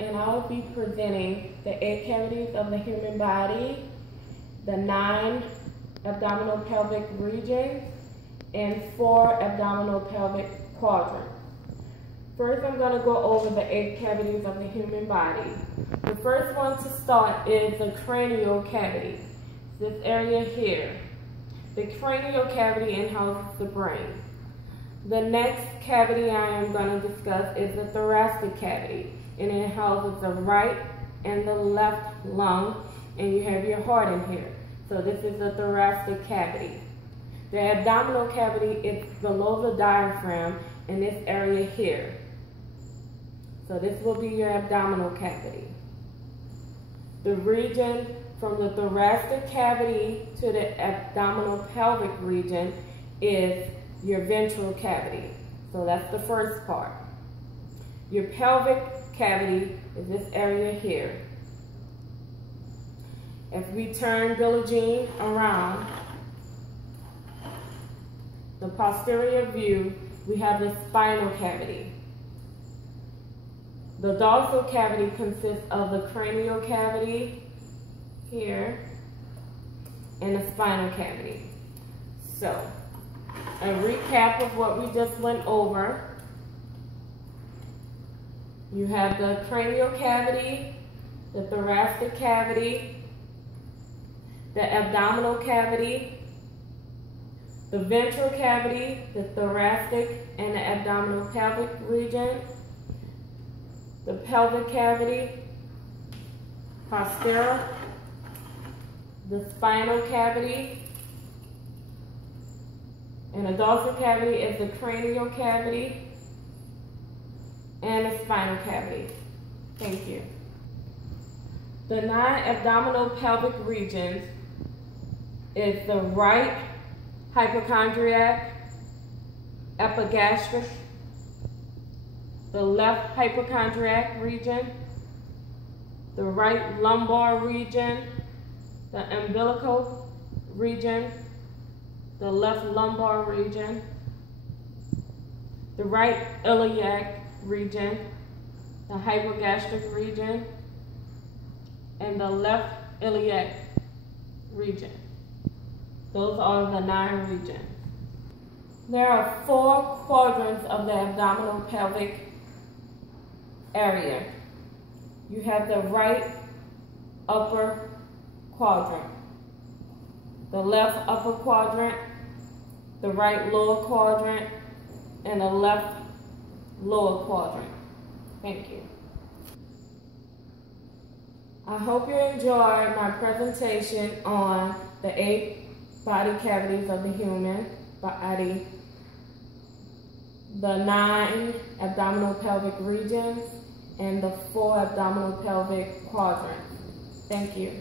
and I'll be presenting the 8 cavities of the human body, the 9 abdominal pelvic regions, and 4 abdominal pelvic quadrants. First, I'm going to go over the 8 cavities of the human body. The first one to start is the cranial cavity. This area here. The cranial cavity houses the brain. The next cavity I am going to discuss is the thoracic cavity, and it houses the right and the left lung, and you have your heart in here. So this is the thoracic cavity. The abdominal cavity is below the diaphragm in this area here. So this will be your abdominal cavity. The region from the thoracic cavity to the abdominal pelvic region is your ventral cavity. So that's the first part. Your pelvic cavity is this area here. If we turn Billie Jean around, the posterior view, we have the spinal cavity. The dorsal cavity consists of the cranial cavity here and the spinal cavity. So, a recap of what we just went over. You have the cranial cavity, the thoracic cavity, the abdominal cavity, the ventral cavity, the thoracic and the abdominal pelvic region, the pelvic cavity, posterior, the spinal cavity, and the dorsal cavity is the cranial cavity and the spinal cavity. Thank you. The 9 abdominal pelvic regions is the right hypochondriac, epigastric, the left hypochondriac region, the right lumbar region, the umbilical region, the left lumbar region, the right iliac region, the hypogastric region, and the left iliac region. Those are the 9 regions. There are 4 quadrants of the abdominal pelvic area. You have the right upper quadrant, the left upper quadrant, the right lower quadrant, and the left lower quadrant. Thank you. I hope you enjoyed my presentation on the 8 body cavities of the human body, the 9 abdominal pelvic regions, and the 4 abdominal pelvic quadrants. Thank you.